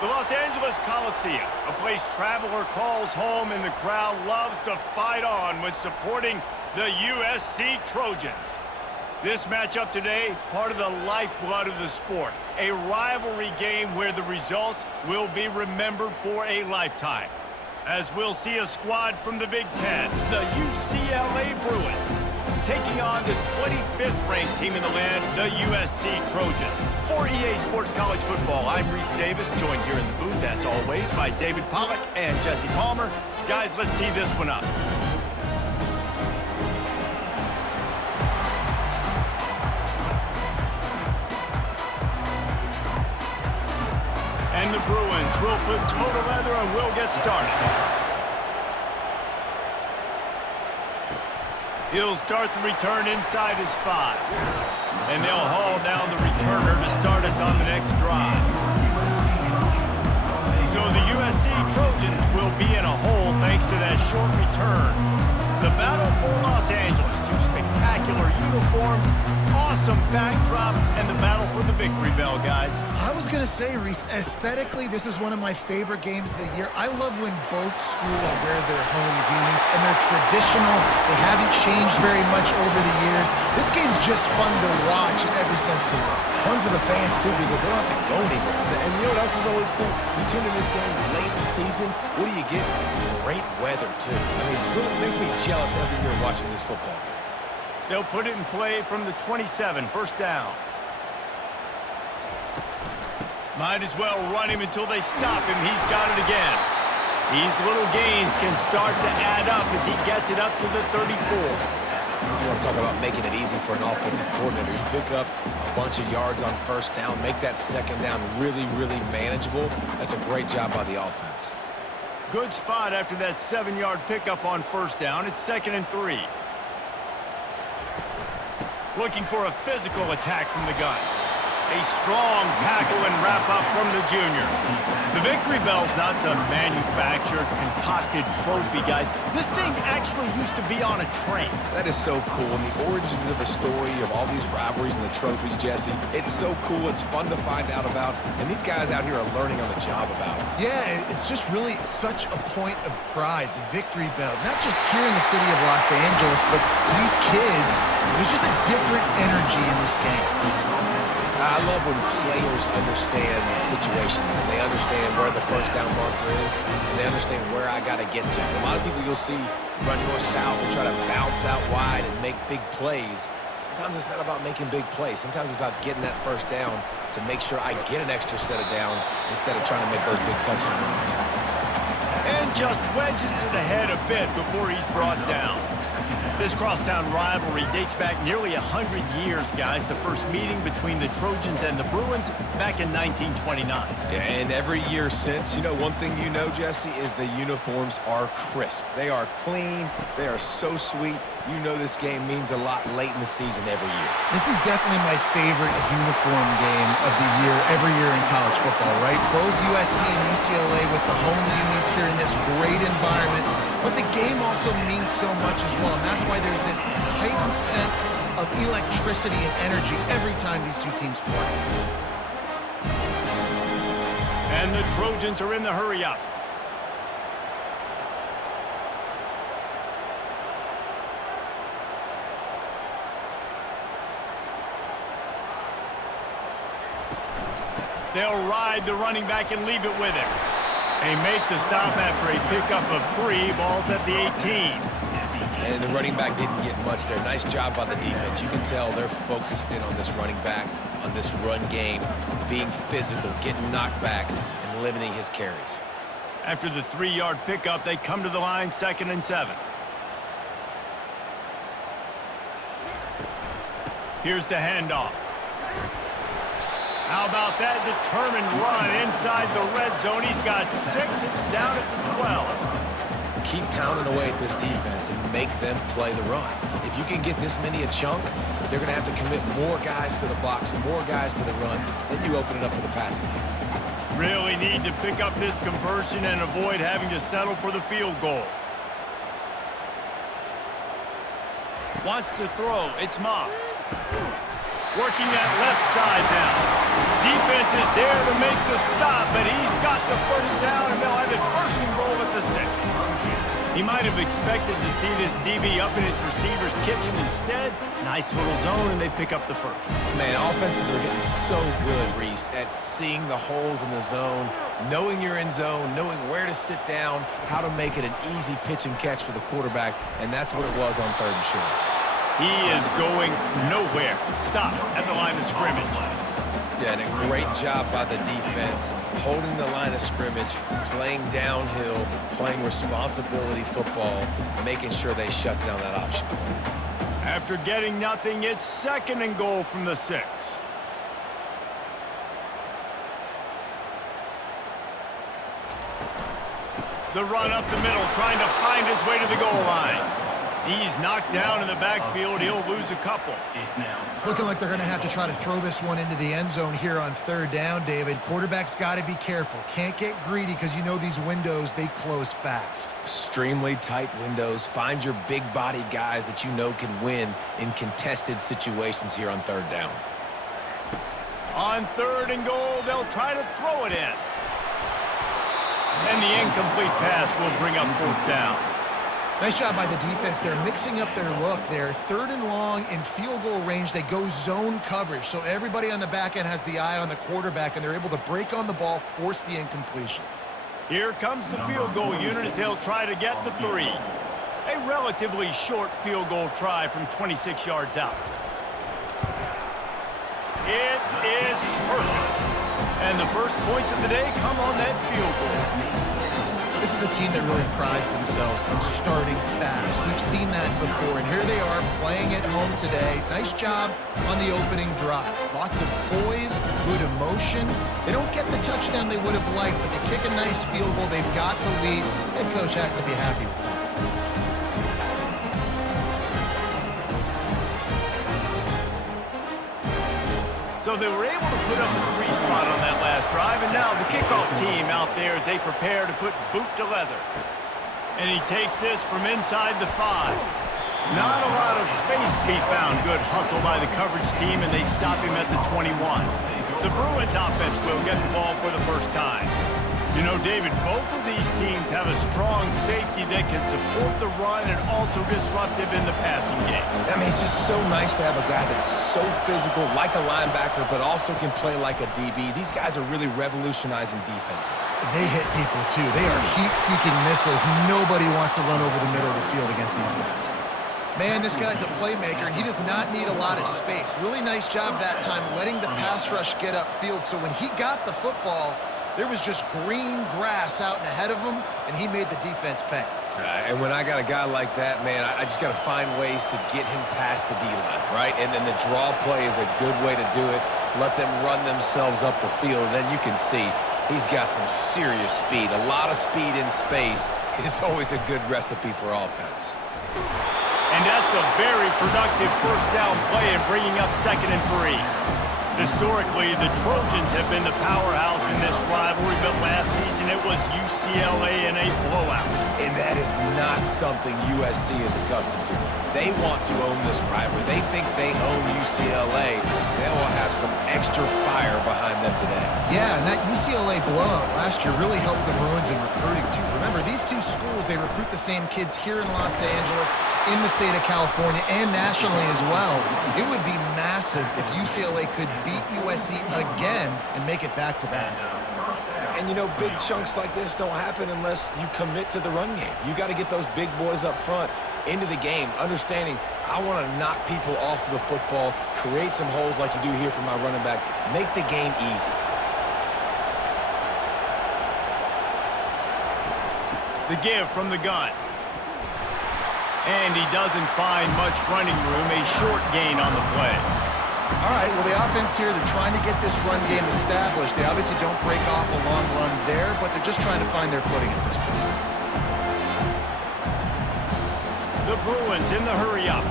The Los Angeles Coliseum, a place traveler calls home and the crowd loves to fight on when supporting the USC Trojans. This matchup today, part of the lifeblood of the sport. A rivalry game where the results will be remembered for a lifetime. As we'll see a squad from the Big Ten, the UCLA Bruins, taking on the 25th ranked team in the land, the USC Trojans. For EA Sports College Football, I'm Reese Davis, joined here in the booth, as always, by David Pollack and Jesse Palmer. Guys, let's tee this one up. And the Bruins will put total leather and will get started. He'll start the return inside his 5. And they'll haul down the returner to start us on the next drive. So the USC Trojans will be in a hole thanks to that short return. The battle for Los Angeles, 2 spectacular uniforms, awesome backdrop, and the battle for the victory bell, guys. I was going to say, Reese, aesthetically, this is one of my favorite games of the year. I love when both schools wear their home unis, and they're traditional. They haven't changed very much over the years. This game's just fun to watch in every sense of the word. Fun for the fans, too, because they don't have to go anywhere. And you know what else is always cool? You tune in this game late in the season, what do you get? Great weather, too. I mean, it makes me jealous every year watching this football game. They'll put it in play from the 27, first down. Might as well run him until they stop him. He's got it again. These little gains can start to add up as he gets it up to the 34. You want to talk about making it easy for an offensive coordinator. You pick up a bunch of yards on first down, make that second down really, really manageable. That's a great job by the offense. Good spot after that 7-yard pickup on first down. It's 2nd and 3. Looking for a physical attack from the gun. A strong tackle and wrap-up from the junior. The victory bell's not some manufactured, concocted trophy, guys. This thing actually used to be on a train. That is so cool, and the origins of the story of all these rivalries and the trophies, Jesse, it's so cool. It's fun to find out about, and these guys out here are learning on the job about it. Yeah, it's just really such a point of pride, the victory bell. Not just here in the city of Los Angeles, but to these kids, there's just a different energy in this game. I love when players understand situations and they understand where the first down marker is and they understand where I got to get to. A lot of people you'll see run north-south and try to bounce out wide and make big plays. Sometimes it's not about making big plays. Sometimes it's about getting that first down to make sure I get an extra set of downs instead of trying to make those big touchdown runs. And just wedges it ahead a bit before he's brought down. This crosstown rivalry dates back nearly 100 years, guys. The first meeting between the Trojans and the Bruins back in 1929. Yeah, and every year since, you know, one thing you know, Jesse, is the uniforms are crisp. They are clean. They are so sweet. You know this game means a lot late in the season every year. This is definitely my favorite uniform game of the year, every year in college football, right? Both USC and UCLA with the home unis here in this great environment. But the game also means so much as well, and that's why there's this heightened sense of electricity and energy every time these two teams play. And the Trojans are in the hurry-up. They'll ride the running back and leave it with him. They make the stop after a pickup of 3 balls at the 18. And the running back didn't get much there. Nice job by the defense. You can tell they're focused in on this running back, on this run game, being physical, getting knockbacks, and limiting his carries. After the 3-yard pickup, they come to the line, 2nd and 7. Here's the handoff. How about that determined run inside the red zone? He's got 6. It's down at the 12. Keep pounding away at this defense and make them play the run. If you can get this many a chunk, they're going to have to commit more guys to the box, more guys to the run. Then you open it up for the passing game. Really need to pick up this conversion and avoid having to settle for the field goal. Wants to throw. It's Moss. Working that left side now. Defense defense is there to make the stop, but he's got the first down, and they'll have it first and goal at the 6. He might have expected to see this DB up in his receiver's kitchen. Instead, nice little zone, and they pick up the first. Man, offenses are getting so good, Reese, at seeing the holes in the zone, knowing you're in zone, knowing where to sit down, how to make it an easy pitch and catch for the quarterback, and that's what it was on 3rd and short. He is going nowhere. Stop at the line of scrimmage. Yeah, and a great job by the defense, holding the line of scrimmage, playing downhill, playing responsibility football, making sure they shut down that option. After getting nothing, it's 2nd and goal from the 6. The run up the middle, trying to find his way to the goal line. He's knocked down in the backfield. He'll lose a couple. It's looking like they're going to have to try to throw this one into the end zone here on 3rd down, David. Quarterback's got to be careful. Can't get greedy because you know these windows, they close fast. Extremely tight windows. Find your big body guys that you know can win in contested situations here on 3rd down. On 3rd and goal, they'll try to throw it in. And the incomplete pass will bring up 4th down. Nice job by the defense. They're mixing up their look. They're 3rd and long in field goal range. They go zone coverage, so everybody on the back end has the eye on the quarterback, and they're able to break on the ball, force the incompletion. Here comes the field goal unit as they'll try to get the 3. A relatively short field goal try from 26 yards out. It is perfect. And the first points of the day come on that field goal. This is a team that really prides themselves on starting fast. We've seen that before, and here they are playing at home today. Nice job on the opening drive. Lots of poise, good emotion. They don't get the touchdown they would have liked, but they kick a nice field goal. They've got the lead. Head coach has to be happy with that. So they were able to put up a 3 spot on that last drive, and now the kickoff team out there as they prepare to put boot to leather. And he takes this from inside the 5. Not a lot of space to be found. Good hustle by the coverage team, and they stop him at the 21. The Bruins offense will get the ball for the first time. You know, David, both of these teams have a strong safety that can support the run and also disruptive in the passing game. I mean, it's just so nice to have a guy that's so physical, like a linebacker, but also can play like a DB. These guys are really revolutionizing defenses. They hit people, too. They are heat-seeking missiles. Nobody wants to run over the middle of the field against these guys. Man, this guy's a playmaker, and he does not need a lot of space. Really nice job that time letting the pass rush get upfield, so when he got the football, there was just green grass out and ahead of him, and he made the defense pay. And when I got a guy like that, man, I just got to find ways to get him past the D-line, right? And then the draw play is a good way to do it. Let them run themselves up the field, and then you can see he's got some serious speed. A lot of speed in space is always a good recipe for offense. And that's a very productive first down play in bringing up 2nd and 3. Historically, the Trojans have been the powerhouse in this rivalry, but last season it was UCLA in a blowout. And that is not something USC is accustomed to. They want to own this rivalry. They think they own UCLA. They will have some extra fire behind them today. Yeah, and that UCLA blowout last year really helped the Bruins in recruiting, too. Remember, these two schools, they recruit the same kids here in Los Angeles, in the state of California, and nationally as well. It would be massive if UCLA could beat USC again and make it back-to-back. And, you know, big chunks like this don't happen unless you commit to the run game. You got to get those big boys up front into the game, understanding I want to knock people off the football, create some holes like you do here for my running back, make the game easy. The give from the gun. And he doesn't find much running room, a short gain on the play. All right, well, the offense here, they're trying to get this run game established. They obviously don't break off a long run there, but they're just trying to find their footing at this point. The Bruins in the hurry-up.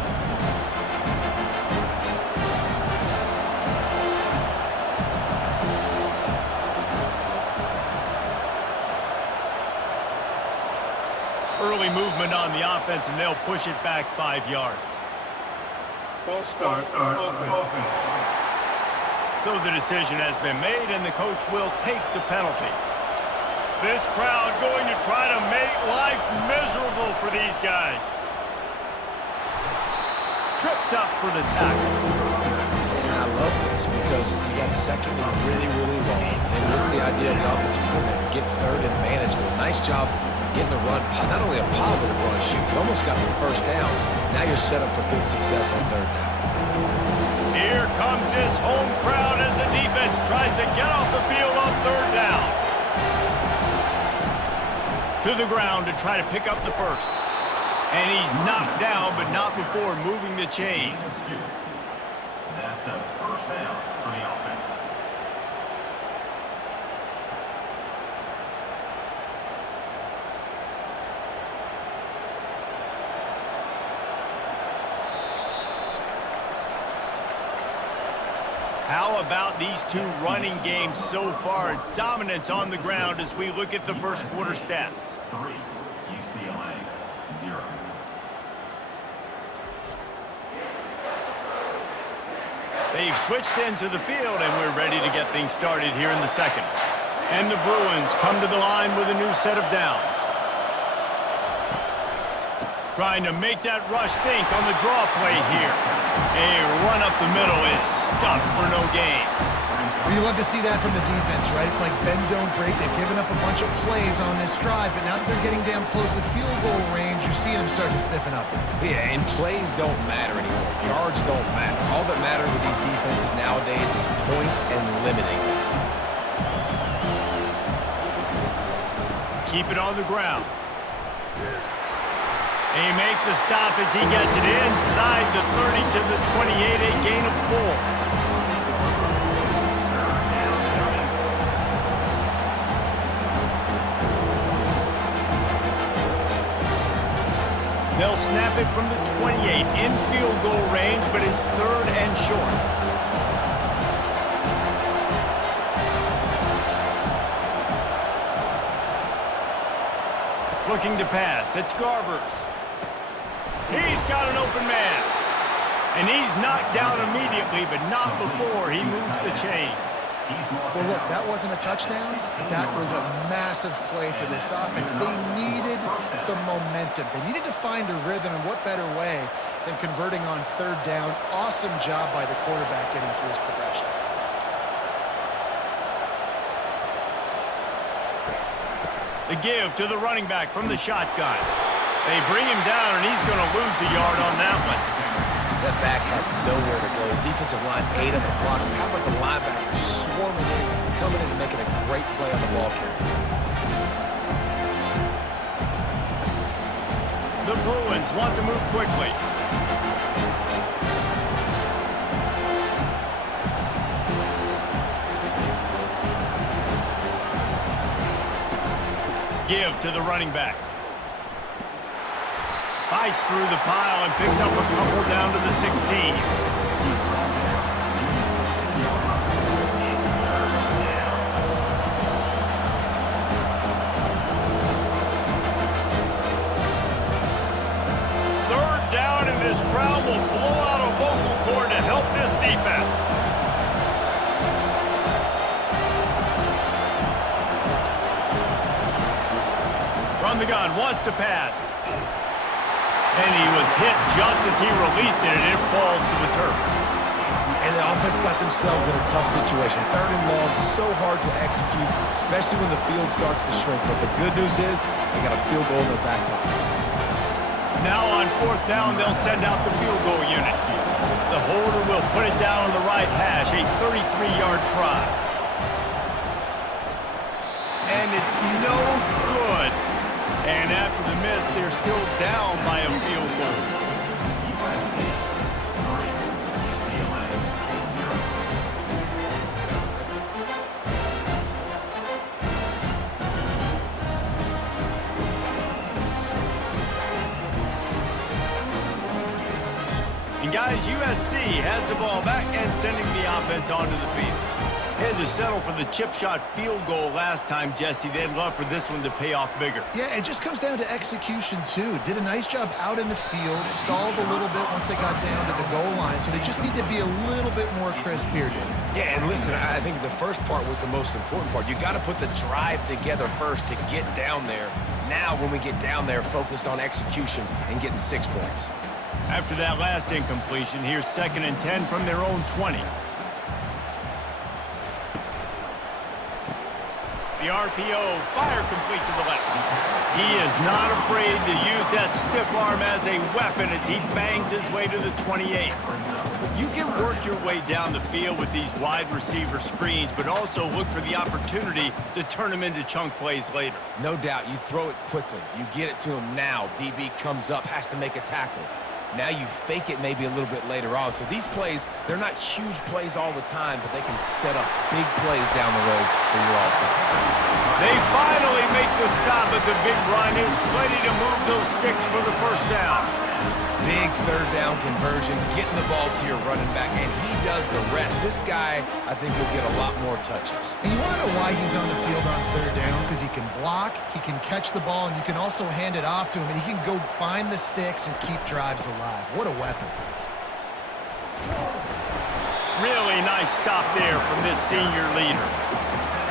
Early movement on the offense, and they'll push it back 5 yards. False start, offense. So the decision has been made, and the coach will take the penalty. This crowd going to try to make life miserable for these guys. Tripped up for the tackle. And I love this because you got second and really, really long. And what's the idea of the offensive coordinator? Get third and manageable. Nice job getting the run, not only a positive run, shoot, you almost got the first down. Now you're set up for good success on third down. Here comes this home crowd as the defense tries to get off the field on third down. To the ground to try to pick up the first. And he's knocked down, but not before moving the chains. That's a first down for the offense. How about these two running games so far? Dominance on the ground as we look at the first quarter stats. 3, UCLA, 0. They've switched into the field, and we're ready to get things started here in the second. And the Bruins come to the line with a new set of downs. Trying to make that rush think on the draw play here. A run up the middle is stuffed for no gain. You love to see that from the defense, right? It's like bend, don't break. They've given up a bunch of plays on this drive, but now that they're getting down close to field goal range, you're seeing them start to stiffen up. Yeah, and plays don't matter anymore. Yards don't matter. All that matters with these defenses nowadays is points and limiting them. Keep it on the ground. He makes the stop as he gets it inside the 30 to the 28, a gain of 4. They'll snap it from the 28 in field goal range, but it's third and short. Looking to pass. It's Garbers. He's got an open man. And he's knocked down immediately, but not before he moves the chains. Well, look, that wasn't a touchdown, but that was a massive play for this offense. They needed some momentum. They needed to find a rhythm, and what better way than converting on third down. Awesome job by the quarterback getting through his progression. The give to the running back from the shotgun. They bring him down, and he's going to lose a yard on that one. That back had nowhere to go. Defensive line ate up the blocks. How about the linebacker swarming in, coming in and making a great play on the ball carrier? The Bruins want to move quickly. Give to the running back. Fights through the pile and picks up a couple down to the 16. Third down, and this crowd will blow out a vocal cord to help this defense. From the gun, wants to pass. And he was hit just as he released it, and it falls to the turf. And the offense got themselves in a tough situation. Third and long, so hard to execute, especially when the field starts to shrink. But the good news is they got a field goal in their back pocket. Now on fourth down, they'll send out the field goal unit. The holder will put it down on the right hash, a 33-yard try. And it's no good. And after the miss, they're still down by a field goal. And guys, USC has the ball back and sending the offense onto the field. They had to settle for the chip shot field goal last time, Jesse. They'd love for this one to pay off bigger. Yeah, it just comes down to execution, too. Did a nice job out in the field, stalled a little bit once they got down to the goal line, so they just need to be a little bit more crisp here, dude. Yeah, and listen, I think the first part was the most important part. You got to put the drive together first to get down there. Now, when we get down there, focus on execution and getting 6 points. After that last incompletion, here's 2nd and 10 from their own 20. The RPO, fire complete to the left. He is not afraid to use that stiff arm as a weapon as he bangs his way to the 28. You can work your way down the field with these wide receiver screens, but also look for the opportunity to turn them into chunk plays later. No doubt, you throw it quickly. You get it to him now. DB comes up, has to make a tackle. Now you fake it maybe a little bit later on. So these plays, they're not huge plays all the time, but they can set up big plays down the road for your offense. They finally make the stop at the big run. Is plenty to move those sticks for the first down. Big 3rd down conversion, getting the ball to your running back, and he does the rest. This guy, I think, will get a lot more touches. And you want to know why he's on the field on 3rd down? Because he can block, he can catch the ball, and you can also hand it off to him, and he can go find the sticks and keep drives alive. What a weapon. Really nice stop there from this senior leader.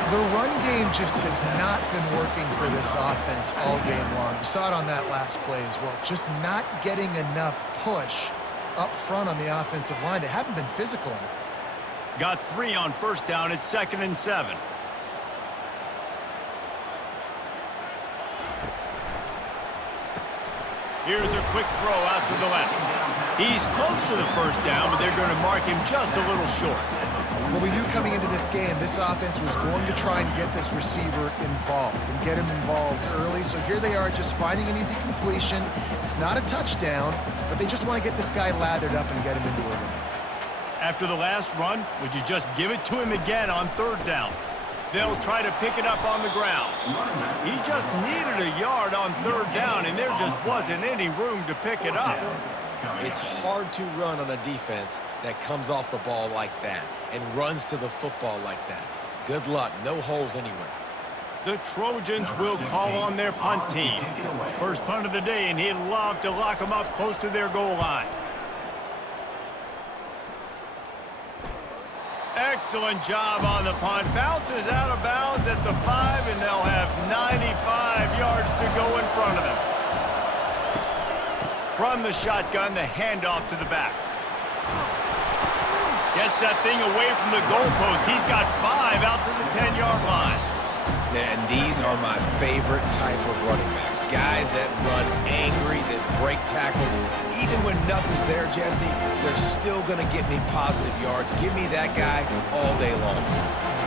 The run game just has not been working for this offense all game long. You saw it on that last play as well. Just not getting enough push up front on the offensive line. They haven't been physical enough. Got 3 on 1st down. It's 2nd and 7. Here's a quick throw out to the left. He's close to the 1st down, but they're going to mark him just a little short. Well, we knew coming into this game, this offense was going to try and get this receiver involved and get him involved early. So here they are just finding an easy completion. It's not a touchdown, but they just want to get this guy lathered up and get him into a run. After the last run, would you just give it to him again on 3rd down? They'll try to pick it up on the ground. He just needed a yard on 3rd down, and there just wasn't any room to pick it up. It's hard to run on a defense that comes off the ball like that and runs to the football like that. Good luck. No holes anywhere. The Trojans will call on their punt team. First punt of the day, and he'd love to lock them up close to their goal line. Excellent job on the punt. Bounces out of bounds at the 5, and they'll have 95 yards to go in front of them. From the shotgun, the handoff to the back. Gets that thing away from the goalpost. He's got 5 out to the 10-yard line. And these are my favorite type of running backs. Guys that run angry, that break tackles. Even when nothing's there, Jesse, they're still going to get me positive yards. Give me that guy all day long.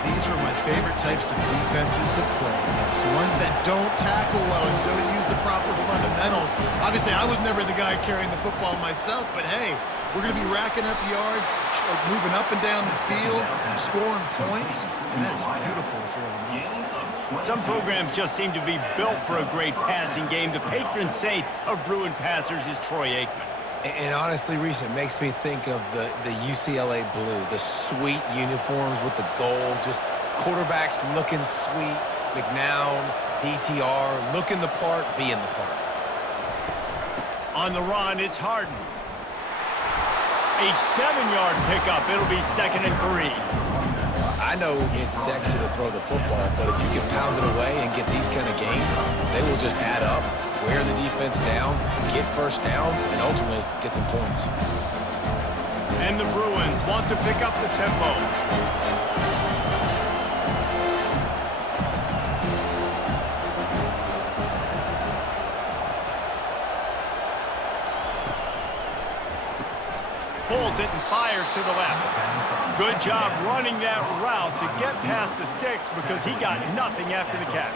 These are my favorite types of defenses to play against. Ones that don't tackle well and don't use the proper fundamentals. Obviously, I was never the guy carrying the football myself, but hey, we're going to be racking up yards, moving up and down the field, scoring points, and that is beautiful for them. Some programs just seem to be built for a great passing game. The patron saint of Bruin passers is Troy Aikman. And honestly, Reese, it makes me think of the UCLA blue, the sweet uniforms with the gold, just quarterbacks looking sweet, McNown, DTR, looking the part, being the part. On the run, it's Harden. A 7-yard pickup. It'll be 2nd and 3. I know it's sexy to throw the football, but if you can pound it away and get these kind of gains, they will just add up, wear the defense down, get first downs, and ultimately get some points. And the Bruins want to pick up the tempo. Pulls it and fires to the left. Good job running that route to get past the sticks because he got nothing after the catch.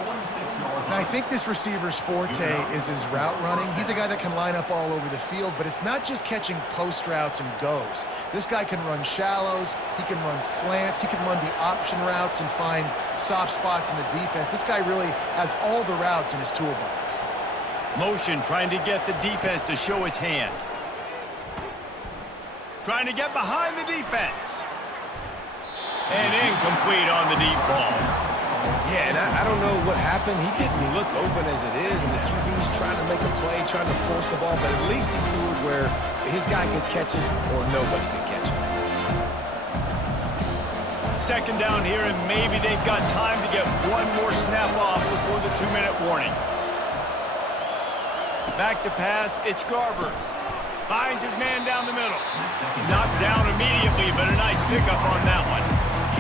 And I think this receiver's forte is his route running. He's a guy that can line up all over the field, but it's not just catching post routes and goes. This guy can run shallows, he can run slants, he can run the option routes and find soft spots in the defense. This guy really has all the routes in his toolbox. Motion trying to get the defense to show his hand. Trying to get behind the defense. And incomplete on the deep ball. Yeah, and I don't know what happened. He didn't look open as it is, and the QB's trying to make a play, trying to force the ball, but at least he threw it where his guy could catch it or nobody could catch it. Second down here, and maybe they've got time to get one more snap off before the 2-minute warning. Back to pass, it's Garbers. Finds his man down the middle. Knocked down immediately, but a nice pickup on that one.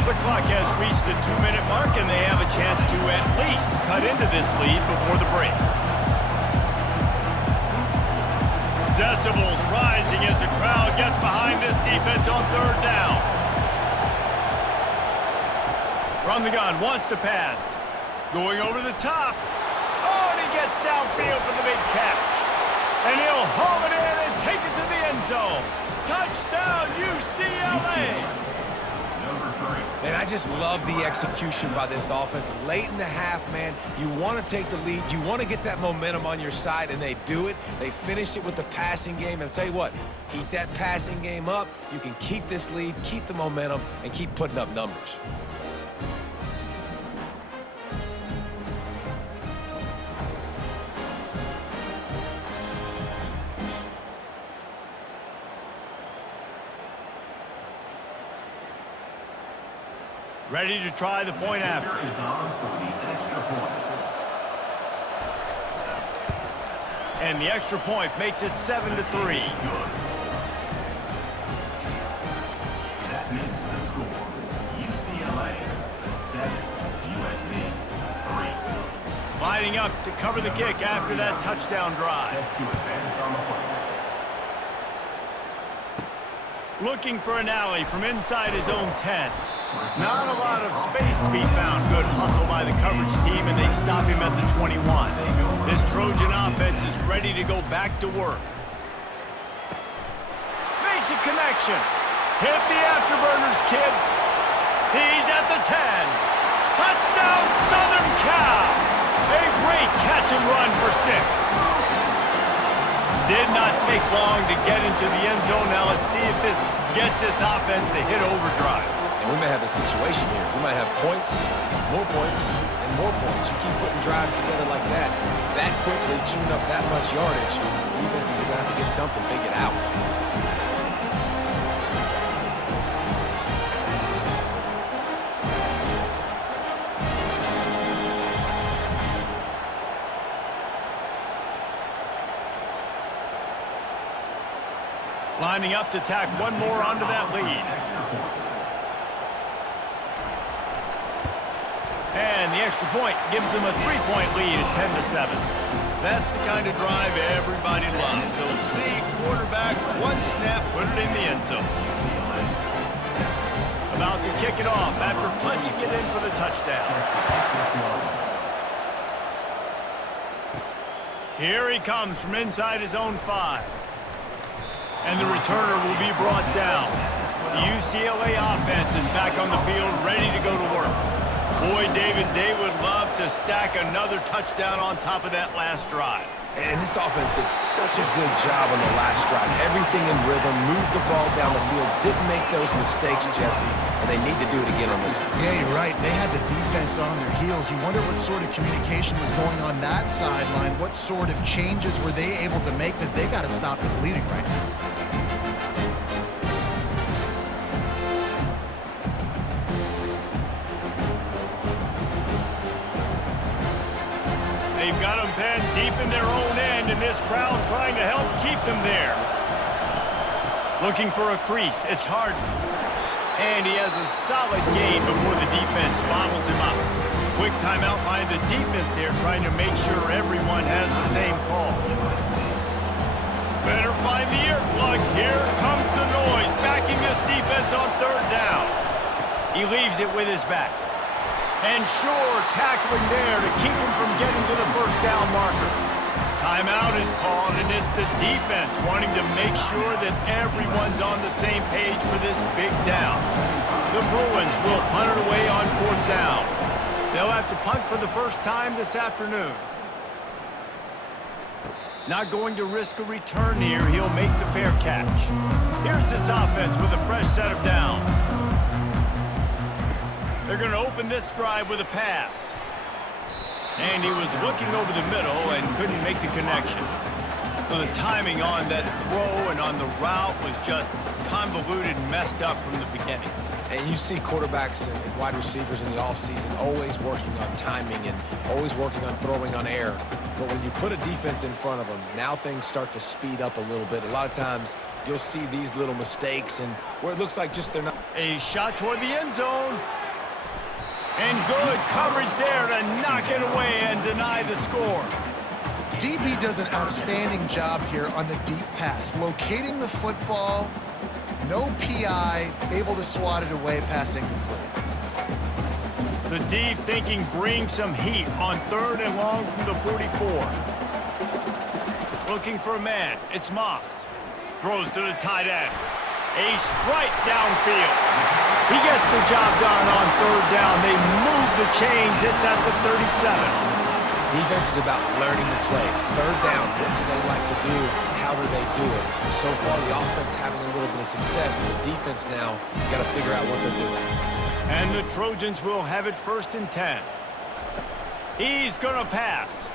The clock has reached the 2-minute mark, and they have a chance to at least cut into this lead before the break. Decibels rising as the crowd gets behind this defense on third down. From the gun, wants to pass. Going over the top. Oh, and he gets downfield for the big catch. And he'll haul it in and take it to the end zone. Touchdown, UCLA! Man, I just love the execution by this offense. Late in the half, man, you want to take the lead. You want to get that momentum on your side, and they do it. They finish it with the passing game. And I'll tell you what, heat that passing game up. You can keep this lead, keep the momentum, and keep putting up numbers. Ready to try the point after. Is on for the extra point. And the extra point makes it 7-3. Good. That makes the score UCLA 7, USC 3. Lining up to cover the kick after that touchdown drive. Set to advance on the play. Looking for an alley from inside his own 10. Not a lot of space to be found. Good hustle by the coverage team, and they stop him at the 21. This Trojan offense is ready to go back to work. Makes a connection. Hit the afterburners, kid. He's at the 10. Touchdown, Southern Cal. A great catch and run for 6. Did not take long to get into the end zone. Now let's see if this gets this offense to hit overdrive. And we may have a situation here. We might have points, and more points. You keep putting drives together like that quickly, chewing up that much yardage, defenses are going to have to get something figured out. Lining up to tack one more onto that lead. And the extra point gives them a 3-point lead at 10-7. That's the kind of drive everybody loves. So see quarterback, one snap, put it in the end zone. About to kick it off after punching it in for the touchdown. Here he comes from inside his own 5. And the returner will be brought down. The UCLA offense is back on the field, ready to go to work. Boy, David, they would love to stack another touchdown on top of that last drive. And this offense did such a good job on the last drive. Everything in rhythm, moved the ball down the field, didn't make those mistakes, Jesse, and they need to do it again on this one. Yeah, you're right. They had the defense on their heels. You wonder what sort of communication was going on that sideline. What sort of changes were they able to make, because they got to stop the bleeding right now. They've got them penned deep in their own end, and this crowd trying to help keep them there. Looking for a crease. It's Harden. And he has a solid gain before the defense bottles him up. Quick timeout by the defense there, trying to make sure everyone has the same call. Better find the earplugs. Here comes the noise, backing this defense on third down. He leaves it with his back. And sure, tackling there to keep him from getting to the first down marker. Timeout is called, and it's the defense wanting to make sure that everyone's on the same page for this big down. The Bruins will punt it away on fourth down. They'll have to punt for the first time this afternoon. Not going to risk a return here. He'll make the fair catch. Here's this offense with a fresh set of downs. They're going to open this drive with a pass. And he was looking over the middle and couldn't make the connection. So the timing on that throw and on the route was just convoluted and messed up from the beginning. And you see quarterbacks and wide receivers in the offseason always working on timing and always working on throwing on air. But when you put a defense in front of them, now things start to speed up a little bit. A lot of times you'll see these little mistakes and where it looks like just they're not. A shot toward the end zone. And good coverage there to knock it away and deny the score. DB does an outstanding job here on the deep pass, locating the football, no PI, able to swat it away, pass incomplete. The deep thinking brings some heat on 3rd and long from the 44. Looking for a man, it's Moss. Throws to the tight end. A strike downfield. He gets the job done on 3rd down. They move the chains. It's at the 37. Defense is about learning the plays. 3rd down, what do they like to do? How do they do it? So far, the offense having a little bit of success, but the defense now, you got to figure out what they're doing. And the Trojans will have it 1st and 10. He's going to pass.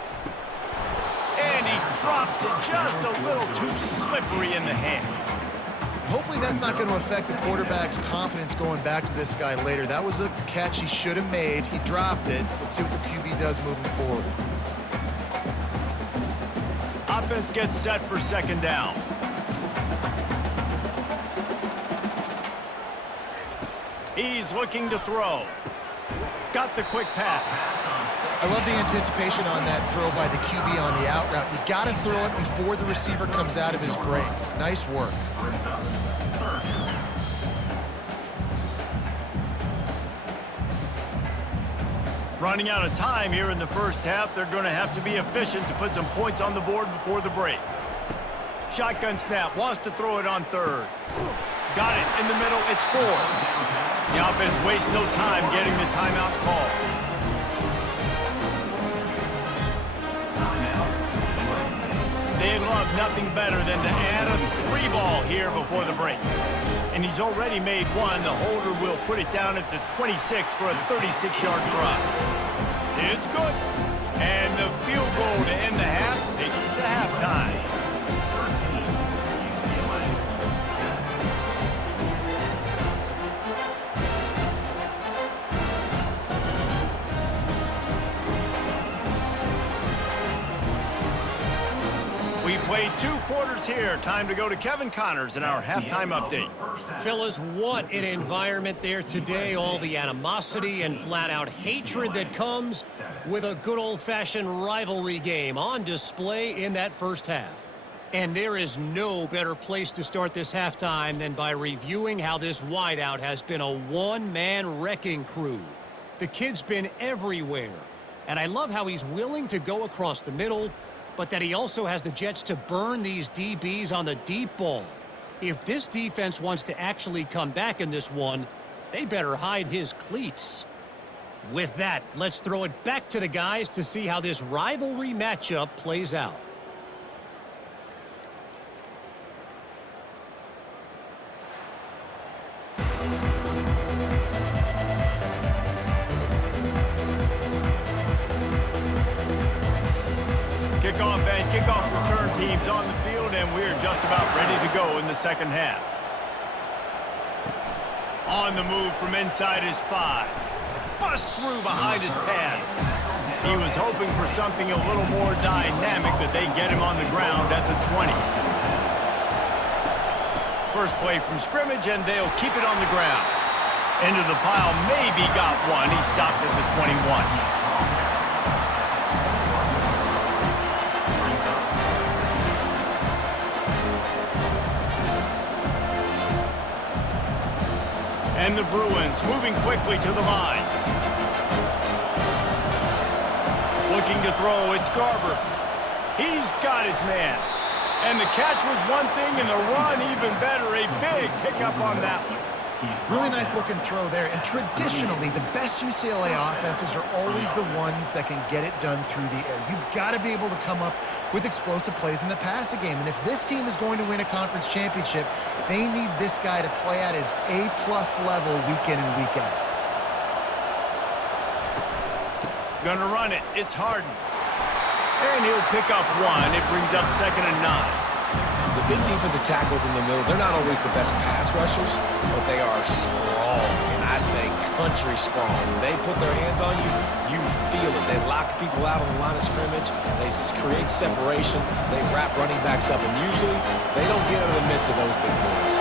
And he drops it just a little too slippery in the hands. Hopefully that's not going to affect the quarterback's confidence going back to this guy later. That was a catch he should have made. He dropped it. Let's see what the QB does moving forward. Offense gets set for 2nd down. He's looking to throw. Got the quick pass. I love the anticipation on that throw by the QB on the out route. You got to throw it before the receiver comes out of his break. Nice work. Running out of time here in the first half. They're going to have to be efficient to put some points on the board before the break. Shotgun snap. Wants to throw it on 3rd. Got it in the middle. It's 4. The offense wastes no time getting the timeout call. They'd love nothing better than to add a 3-ball here before the break. And he's already made one. The holder will put it down at the 26 for a 36-yard try. It's good. And the field goal to end the half takes us to halftime. We played 2 quarters here. Time to go to Kevin Connors in our halftime update. Fellas, what an environment there today. All the animosity and flat-out hatred that comes with a good old-fashioned rivalry game on display in that first half. And there is no better place to start this halftime than by reviewing how this wideout has been a one-man wrecking crew. The kid's been everywhere. And I love how he's willing to go across the middle, but that he also has the jets to burn these DBs on the deep ball. If this defense wants to actually come back in this one, they better hide his cleats. With that, let's throw it back to the guys to see how this rivalry matchup plays out. Kickoff and kickoff return teams on the field, and we're just about ready to go in the second half. On the move from inside his 5. Busts through behind his pad. He was hoping for something a little more dynamic, but they get him on the ground at the 20. First play from scrimmage, and they'll keep it on the ground. Into the pile, maybe got one. He stopped at the 21. And the Bruins moving quickly to the line. Looking to throw, it's Garbers. He's got his man. And the catch was one thing, and the run even better. A big pickup on that one. Really nice looking throw there. And traditionally, the best UCLA offenses are always the ones that can get it done through the air. You've got to be able to come up with explosive plays in the passing game. And if this team is going to win a conference championship, they need this guy to play at his A-plus level week in and week out. Gonna run it. It's Harden. And he'll pick up one. It brings up 2nd and 9. The big defensive tackles in the middle, they're not always the best pass rushers, but they are strong, and I say country strong. When they put their hands on you, you feel it. They lock people out on the line of scrimmage. They create separation. They wrap running backs up, and usually they don't get out of the midst of those big boys.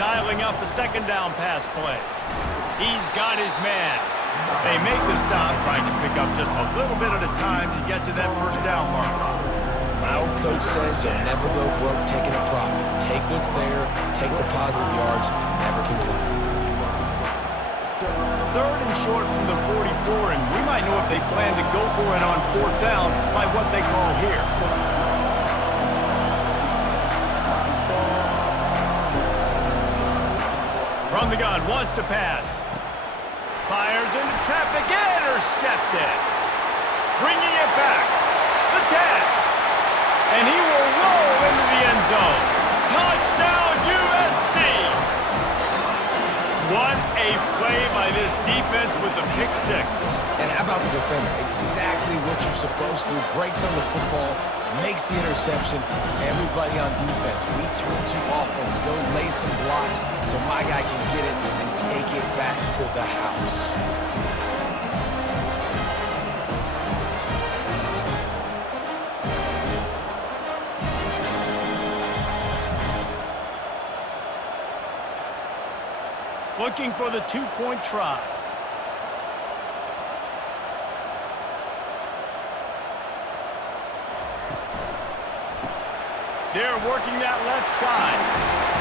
Dialing up a second down pass play. He's got his man. They make the stop, trying to pick up just a little bit at a time to get to that first down mark. My old coach says you'll never go broke taking a profit. Take what's there, take the positive yards, and never complain. Third and short from the 44, and we might know if they plan to go for it on fourth down by what they call here. From the gun, wants to pass. Fires into traffic, intercepted. Bringing it back. The 10. And he will roll into the end zone. Touchdown, USC. What a play by this defense with the pick six. And how about the defender? Exactly what you're supposed to. Breaks on the football, makes the interception. Everybody on defense, we turn to offense. Go lay some blocks so my guy can get it and take it back to the house. Looking for the two-point try. They're working that left side.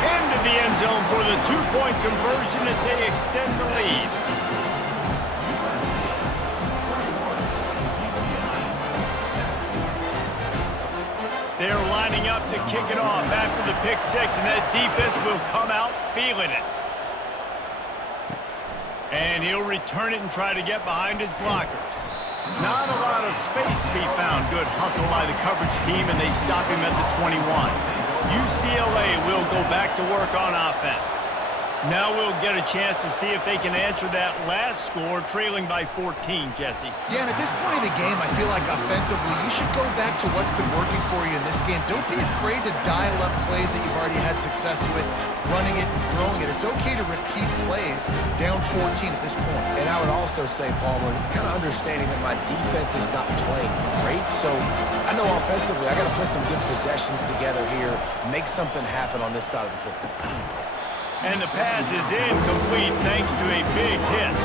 Into the end zone for the two-point conversion as they extend the lead. They're lining up to kick it off after the pick six, and that defense will come out feeling it. And he'll return it and try to get behind his blockers. Not a lot of space to be found. Good hustle by the coverage team, and they stop him at the 21. UCLA will go back to work on offense. Now we'll get a chance to see if they can answer that last score, trailing by 14, Jesse. Yeah, and at this point of the game, I feel like offensively, you should go back to what's been working for you in this game. Don't be afraid to dial up plays that you've already had success with, running it and throwing it. It's okay to repeat plays down 14 at this point. And I would also say, Palmer, kind of understanding that my defense is not playing great, so I know offensively I got to put some good possessions together here, make something happen on this side of the football. And the pass is incomplete thanks to a big hit.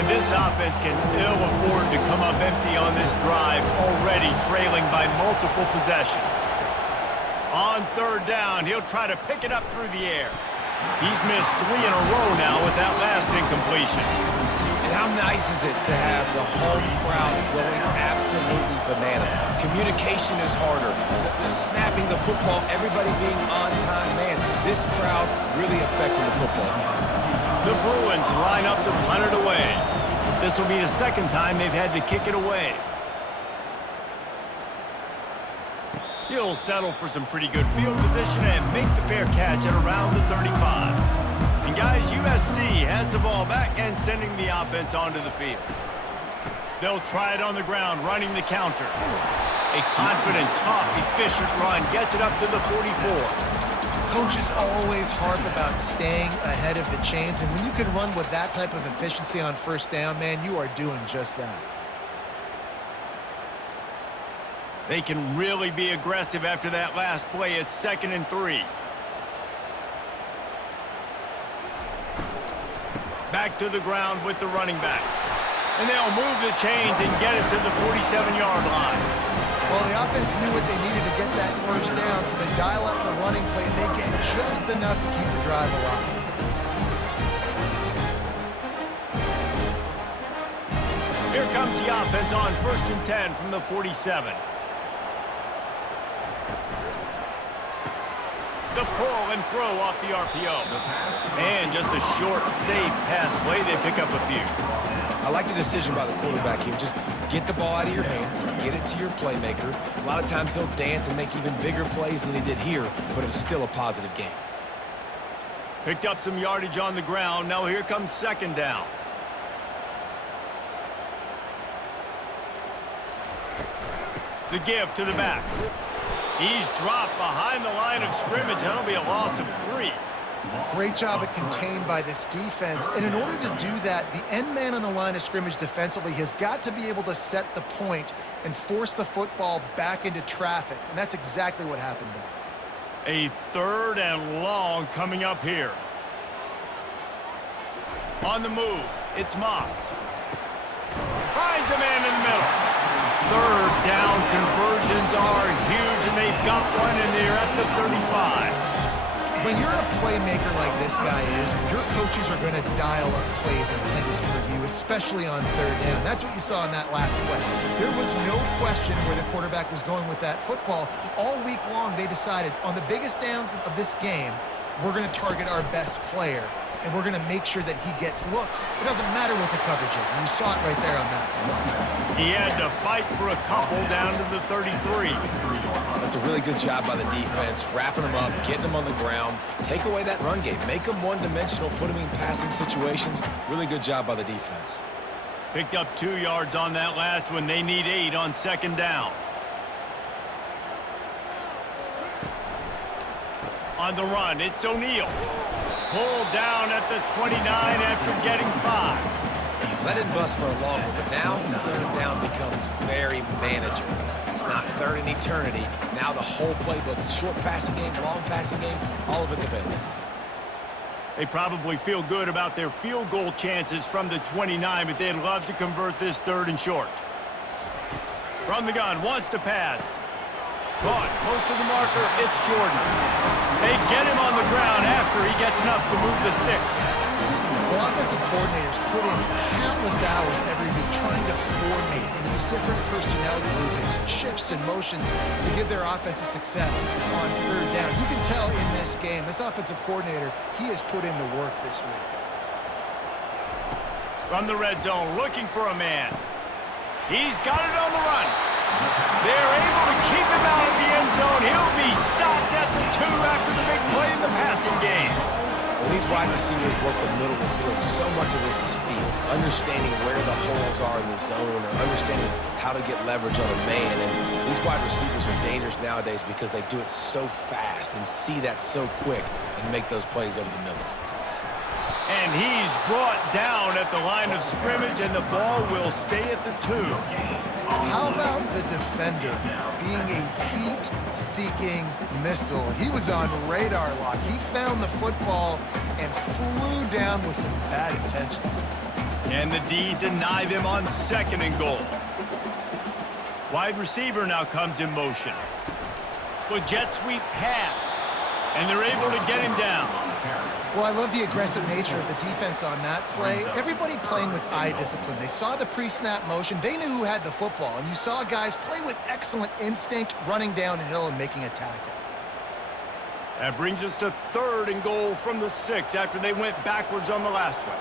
And this offense can ill afford to come up empty on this drive, already trailing by multiple possessions. On third down, he'll try to pick it up through the air. He's missed 3 in a row now with that last incompletion. And how nice is it to have the home crowd going absolutely bananas? Communication is harder. The snapping the football, everybody being on time. Man, this crowd really affecting the football game. The Bruins line up to punt it away. This will be the second time they've had to kick it away. He'll settle for some pretty good field position and make the fair catch at around the 35. And guys, USC has the ball back and sending the offense onto the field. They'll try it on the ground, running the counter. A confident, tough, efficient run gets it up to the 44. Coaches always harp about staying ahead of the chains, and when you can run with that type of efficiency on first down, man, you are doing just that. They can really be aggressive after that last play. It's 2nd and 3. Back to the ground with the running back. And they'll move the chains and get it to the 47-yard line. Well, the offense knew what they needed to get that first down, so they dial up the running play, and they get just enough to keep the drive alive. Here comes the offense on 1st and 10 from the 47. The pull and throw off the RPO. And just a short, safe pass play. They pick up a few. I like the decision by the quarterback here. Just get the ball out of your hands, get it to your playmaker. A lot of times he'll dance and make even bigger plays than he did here, but it was still a positive game. Picked up some yardage on the ground. Now here comes second down. The give to the back. He's dropped behind the line of scrimmage. That'll be a loss of 3. Great job at contained by this defense. And in order to do that, the end man on the line of scrimmage defensively has got to be able to set the point and force the football back into traffic. And that's exactly what happened there. A 3rd and long coming up here. On the move, it's Moss. Finds a man in the middle. 3rd down conversions are huge, and they've got one, and they're at the 35. When you're a playmaker like this guy is, your coaches are going to dial up plays intended for you, especially on 3rd down. That's what you saw in that last play. There was no question where the quarterback was going with that football. All week long, they decided on the biggest downs of this game, we're going to target our best player, and we're going to make sure that he gets looks. It doesn't matter what the coverage is, and you saw it right there on that one. He had to fight for a couple down to the 33. That's a really good job by the defense, wrapping them up, getting them on the ground, take away that run game, make them one-dimensional, put them in passing situations. Really good job by the defense. Picked up 2 yards on that last one. They need 8 on second down. On the run, it's O'Neal. Pulled down at the 29 after getting 5. Let it bust for a long one, but now 3rd down becomes very manageable. It's not 3rd in eternity. Now the whole playbook, short passing game, long passing game, all of it's available. They probably feel good about their field goal chances from the 29, but they'd love to convert this 3rd and short. From the gun, wants to pass. Caught, close to the marker, it's Jordan. They get him on the ground after he gets enough to move the sticks. Well, offensive coordinators put in countless hours every week trying to formate and use different personnel groupings, shifts, and motions to give their offense a success on 3rd down. You can tell in this game, this offensive coordinator, he has put in the work this week. From the red zone, looking for a man. He's got it on the run. They're able to keep him out of the end zone. He'll be stopped at the 2 after the big play in the passing game. When these wide receivers work the middle of the field, so much of this is feel, understanding where the holes are in the zone or understanding how to get leverage on a man. And these wide receivers are dangerous nowadays because they do it so fast and see that so quick and make those plays over the middle. And he's brought down at the line of scrimmage, and the ball will stay at the 2. How about the defender being a heat-seeking missile? He was on radar lock. He found the football and flew down with some bad intentions. And the D deny them on 2nd and goal. Wide receiver now comes in motion. With jet sweep pass. And they're able to get him down. Well, I love the aggressive nature of the defense on that play. Everybody playing with eye discipline. They saw the pre-snap motion. They knew who had the football. And you saw guys play with excellent instinct, running downhill and making a tackle. That brings us to 3rd and goal from the 6 after they went backwards on the last one.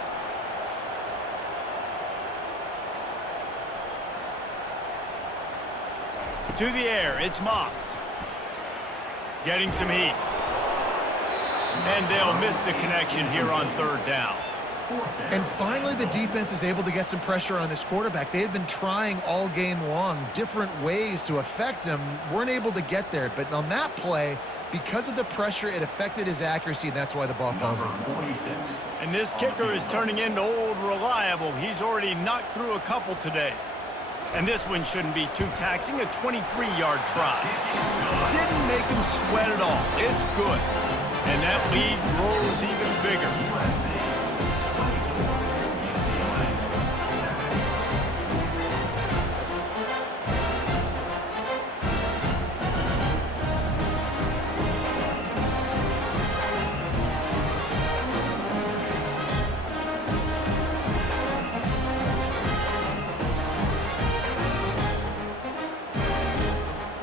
To the air, it's Moss. Getting some heat. And they'll miss the connection here on 3rd down. And finally, the defense is able to get some pressure on this quarterback. They had been trying all game long different ways to affect him, weren't able to get there. But on that play, because of the pressure, it affected his accuracy, and that's why the ball falls incomplete. And this kicker is turning into old reliable. He's already knocked through a couple today. And this one shouldn't be too taxing, a 23-yard try. Didn't make him sweat at all. It's good. And that lead grows even bigger.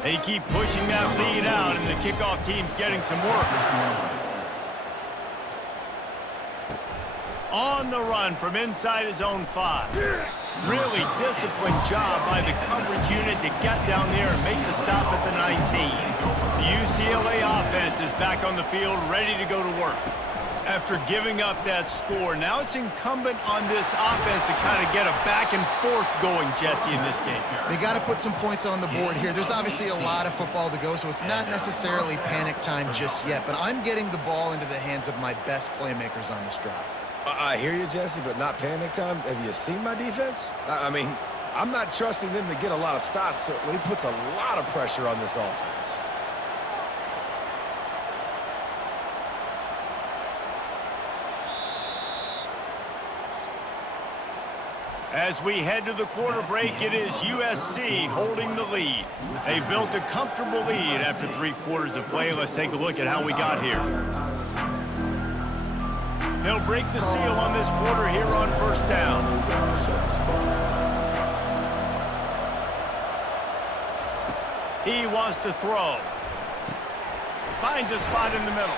They keep pushing that lead out, and the kickoff team's getting some work. On the run from inside his own 5. Really disciplined job by the coverage unit to get down there and make the stop at the 19. The UCLA offense is back on the field, ready to go to work. After giving up that score, now it's incumbent on this offense to kind of get a back and forth going, Jesse, in this game. They got to put some points on the board here. There's obviously a lot of football to go, so it's not necessarily panic time just yet, but I'm getting the ball into the hands of my best playmakers on this drive. I hear you, Jesse, but not panic time. Have you seen my defense? I mean, I'm not trusting them to get a lot of stops, so he puts a lot of pressure on this offense. As we head to the quarter break, it is USC holding the lead. They've built a comfortable lead after 3 quarters of play. Let's take a look at how we got here. They'll break the seal on this quarter here on first down. He wants to throw. Finds a spot in the middle.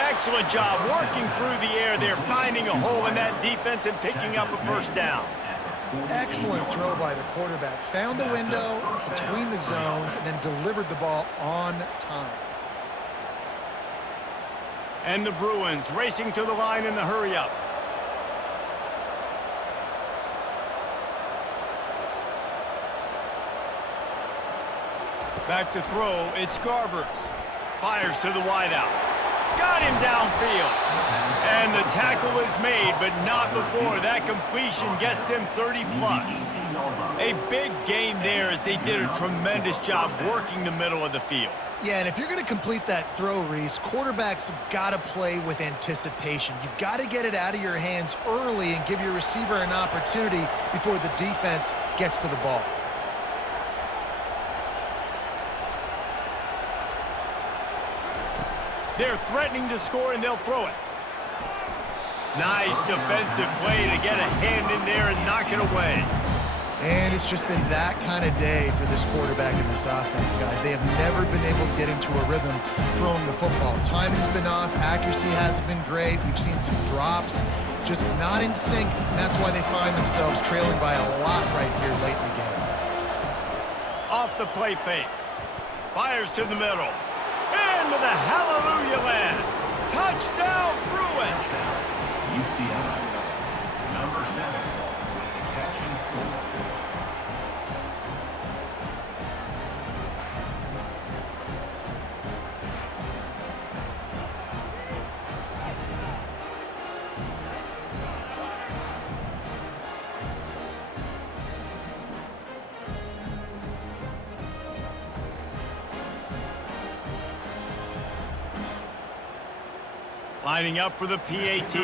Excellent job working through the air there, finding a hole in that defense and picking up a first down. Excellent throw by the quarterback. Found the window between the zones and then delivered the ball on time. And the Bruins racing to the line in the hurry-up. Back to throw, it's Garbers. Fires to the wideout. Got him downfield. And the tackle is made, but not before that completion gets them 30-plus. A big gain there as they did a tremendous job working the middle of the field. Yeah, and if you're going to complete that throw, Reese, quarterbacks have got to play with anticipation. You've got to get it out of your hands early and give your receiver an opportunity before the defense gets to the ball. They're threatening to score, and they'll throw it. Nice defensive play to get a hand in there and knock it away. And it's just been that kind of day for this quarterback in this offense, guys. They have never been able to get into a rhythm throwing the football. Timing's been off. Accuracy hasn't been great. We've seen some drops, just not in sync. And that's why they find themselves trailing by a lot right here late in the game. Off the play fake. Fires to the middle. Into the hallelujah land. Touchdown, Bruins. UCLA, number 7, with the catch and score. Lining up for the PAT.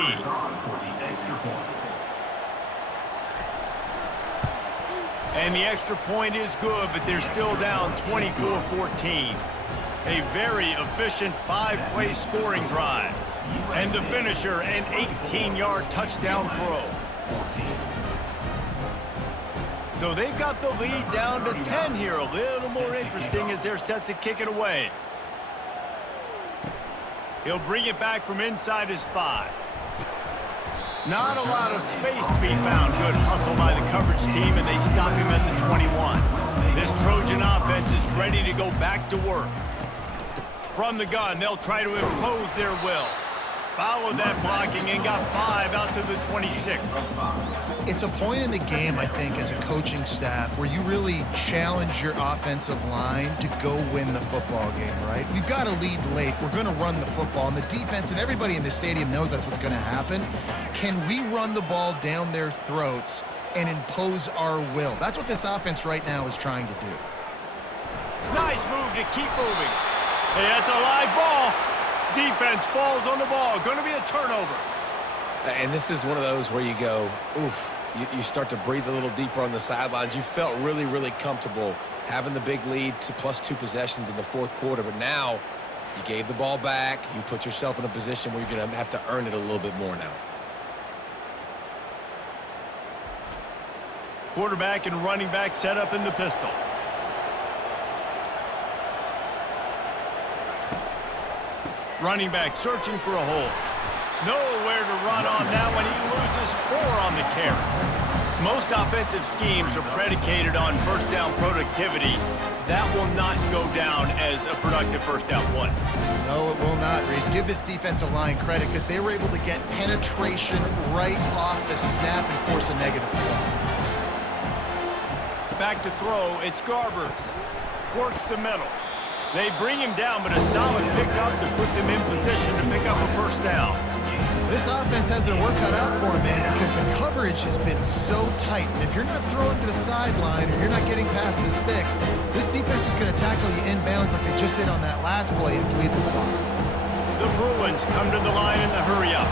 And the extra point is good, but they're still down 24-14. A very efficient 5-play scoring drive. And the finisher, an 18-yard touchdown throw. So they've got the lead down to 10 here. A little more interesting as they're set to kick it away. He'll bring it back from inside his 5. Not a lot of space to be found. Good hustle by the coverage team, and they stop him at the 21. This Trojan offense is ready to go back to work. From the gun, they'll try to impose their will. Followed that blocking and got 5 out to the 26. It's a point in the game, I think, as a coaching staff where you really challenge your offensive line to go win the football game, right? We've got to lead late. We're going to run the football, and the defense and everybody in the stadium knows that's what's going to happen. Can we run the ball down their throats and impose our will? That's what this offense right now is trying to do. Nice move to keep moving. Hey, that's a live ball. Defense falls on the ball. Going to be a turnover. And this is one of those where you go, oof. You start to breathe a little deeper on the sidelines. You felt really, really comfortable having the big lead to +2 possessions in the 4th quarter. But now you gave the ball back. You put yourself in a position where you're going to have to earn it a little bit more now. Quarterback and running back set up in the pistol. Running back searching for a hole. Nowhere to run on that one. He loses 4 on the carry. Most offensive schemes are predicated on first down productivity. That will not go down as a productive first down play. No, it will not, Reese. Give this defensive line credit because they were able to get penetration right off the snap and force a negative play. Back to throw, it's Garbers. Works the middle. They bring him down, but a solid pickup to put them in position to pick up a first down. This offense has their work cut out for them, man, because the coverage has been so tight. And if you're not throwing to the sideline or you're not getting past the sticks, this defense is going to tackle you inbounds like they just did on that last play and bleed the clock. The Bruins come to the line in the hurry-up.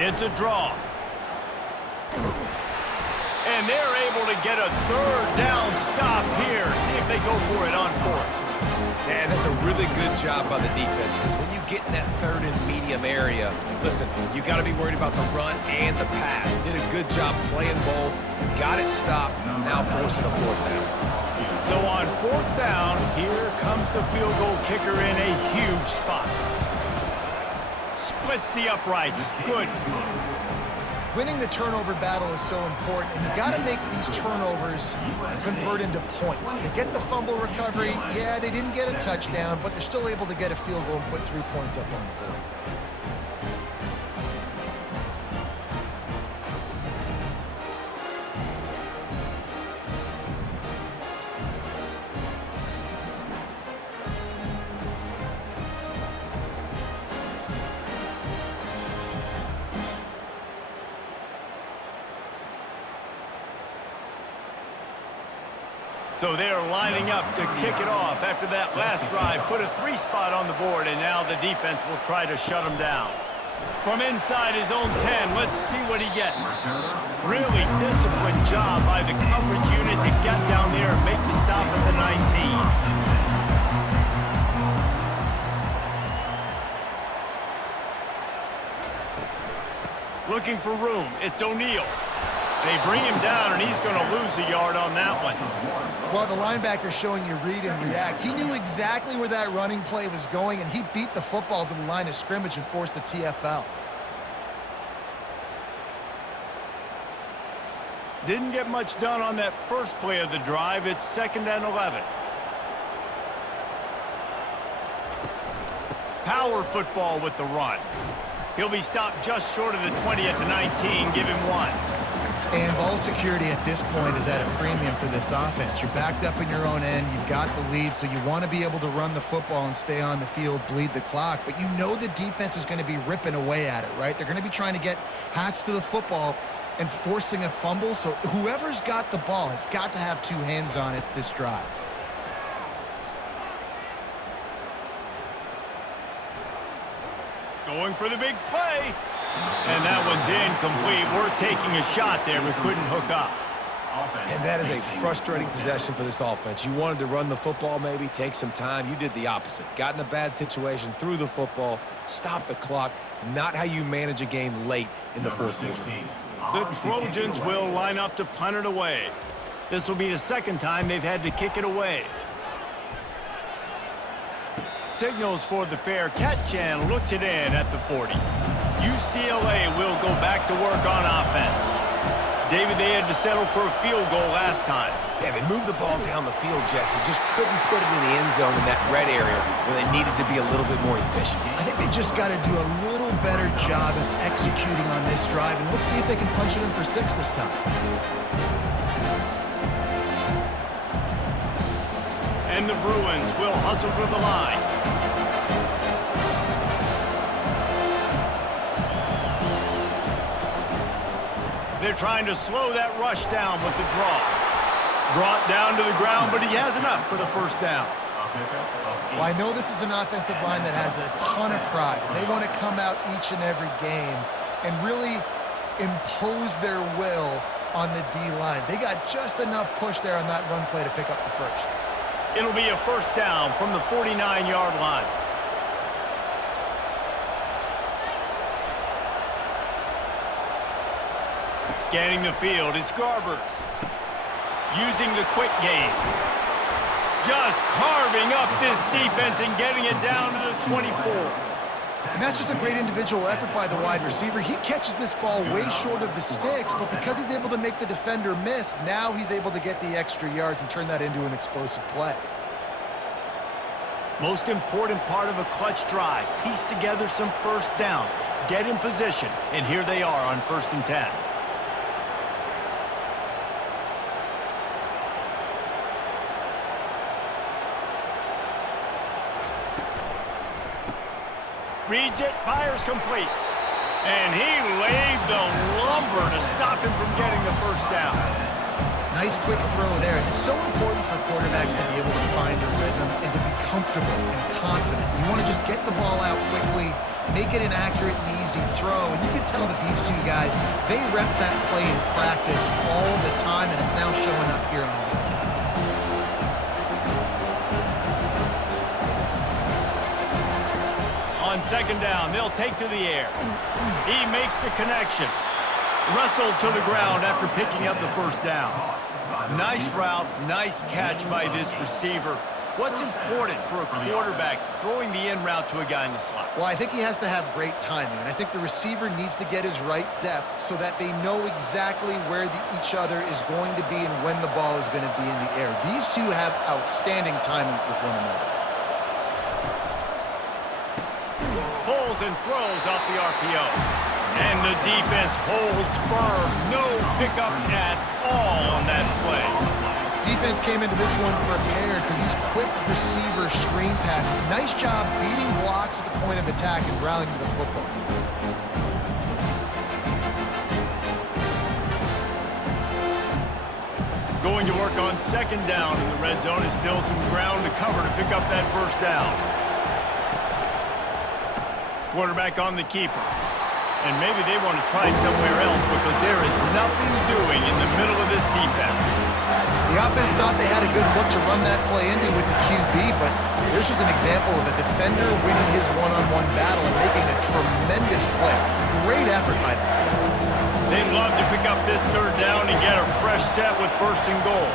It's a draw. And they're able to get a third down stop here. See if they go for it on fourth. Man, that's a really good job by the defense because when you get in that third and medium area, listen, you got to be worried about the run and the pass. Did a good job playing both, got it stopped, now forcing a fourth down. So on fourth down, here comes the field goal kicker in a huge spot. Splits the uprights. Good. Winning the turnover battle is so important, and you got to make these turnovers convert into points. They get the fumble recovery. Yeah, they didn't get a touchdown, but they're still able to get a field goal and put 3 points up on the board. So they are lining up to kick it off after that last drive. Put a 3 spot on the board, and now the defense will try to shut him down. From inside his own 10, let's see what he gets. Really disciplined job by the coverage unit to get down there and make the stop at the 19. Looking for room. It's O'Neal. They bring him down, and he's going to lose a yard on that one. Well, the linebacker's showing you read and react. He knew exactly where that running play was going, and he beat the football to the line of scrimmage and forced the TFL. Didn't get much done on that first play of the drive. It's 2nd and 11. Power football with the run. He'll be stopped just short of the 20 at the 19. Give him 1. And ball security at this point is at a premium for this offense. You're backed up in your own end. You've got the lead, so you want to be able to run the football and stay on the field, bleed the clock. But you know the defense is going to be ripping away at it, right? They're going to be trying to get hats to the football and forcing a fumble. So whoever's got the ball has got to have 2 hands on it this drive. Going for the big play. And that one's incomplete. Worth taking a shot there, but couldn't hook up. And that is a frustrating possession for this offense. You wanted to run the football, maybe take some time. You did the opposite. Got in a bad situation, threw the football, stopped the clock. Not how you manage a game late in the fourth quarter. The Trojans will line up to punt it away. This will be the 2nd time they've had to kick it away. Signals for the fair catch and looks it in at the 40. UCLA will go back to work on offense. David, they had to settle for a field goal last time. Yeah, they moved the ball down the field, Jesse. Just couldn't put it in the end zone in that red area where they needed to be a little bit more efficient. I think they just got to do a little better job of executing on this drive, and we'll see if they can punch it in for 6 this time. And the Bruins will hustle to the line. They're trying to slow that rush down with the draw. Brought down to the ground, but he has enough for the first down. Well, I know this is an offensive line that has a ton of pride. They want to come out each and every game and really impose their will on the D-line. They got just enough push there on that run play to pick up the first. It'll be a first down from the 49-yard line. Scanning the field, it's Garbers. Using the quick game. Just carving up this defense and getting it down to the 24. And that's just a great individual effort by the wide receiver. He catches this ball way short of the sticks, but because he's able to make the defender miss, now he's able to get the extra yards and turn that into an explosive play. Most important part of a clutch drive, piece together some first downs, get in position, and here they are on 1st and 10. Reads it, fires complete. And he laid the lumber to stop him from getting the first down. Nice quick throw there. And it's so important for quarterbacks to be able to find a rhythm and to be comfortable and confident. You want to just get the ball out quickly, make it an accurate and easy throw. And you can tell that these two guys, they rep that play in practice all the time, and it's now showing up here on the field. On 2nd down, they'll take to the air. He makes the connection. Wrestled to the ground after picking up the first down. Nice route, nice catch by this receiver. What's important for a quarterback throwing the in route to a guy in the slot? Well, I think he has to have great timing, and I think the receiver needs to get his right depth so that they know exactly where each other is going to be and when the ball is going to be in the air. These two have outstanding timing with one another. Pulls and throws off the RPO. And the defense holds firm. No pickup at all on that play. Defense came into this one prepared for these quick receiver screen passes. Nice job beating blocks at the point of attack and rallying to the football. Going to work on 2nd down in the red zone. Is still some ground to cover to pick up that first down. Quarterback on the keeper. And maybe they want to try somewhere else because there is nothing doing in the middle of this defense. The offense thought they had a good look to run that play into with the QB, but there's just an example of a defender winning his one-on-one battle and making a tremendous play. Great effort by them. They'd love to pick up this 3rd down and get a fresh set with 1st and goal.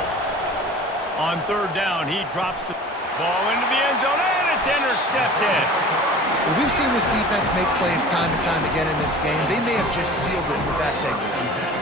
On 3rd down, he drops the ball into the end zone, and it's intercepted. Well, we've seen this defense make plays time and time again in this game. They may have just sealed it with that takeaway.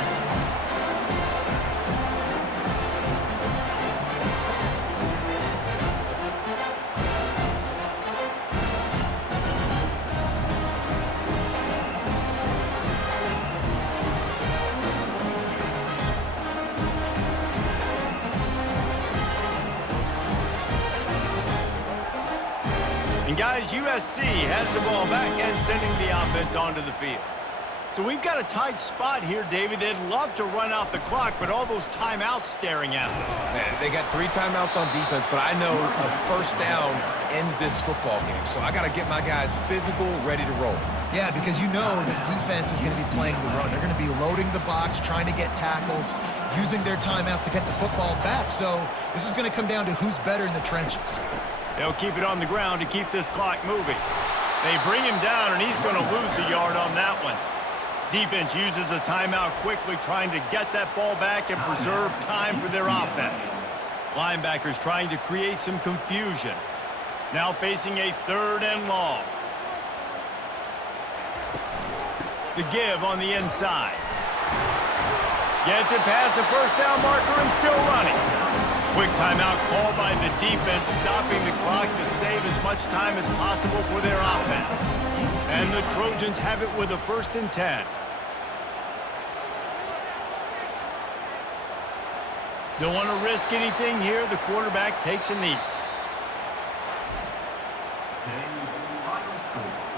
And guys, USC has the ball back and sending the offense onto the field. So we've got a tight spot here, David. They'd love to run out the clock, but all those timeouts staring at them. Man, they got 3 timeouts on defense, but I know a first down ends this football game. So I got to get my guys physical, ready to roll. Yeah, because you know this defense is going to be playing the run. They're going to be loading the box, trying to get tackles, using their timeouts to get the football back. So this is going to come down to who's better in the trenches. They'll keep it on the ground to keep this clock moving. They bring him down, and he's going to lose a yard on that one. Defense uses a timeout quickly, trying to get that ball back and preserve time for their offense. Linebackers trying to create some confusion. Now facing a 3rd and long. The give on the inside. Gets it past the first down marker and still running. Quick timeout called by the defense, stopping the clock to save as much time as possible for their offense. And the Trojans have it with a 1st and 10. Don't want to risk anything here. The quarterback takes a knee. Today's final score.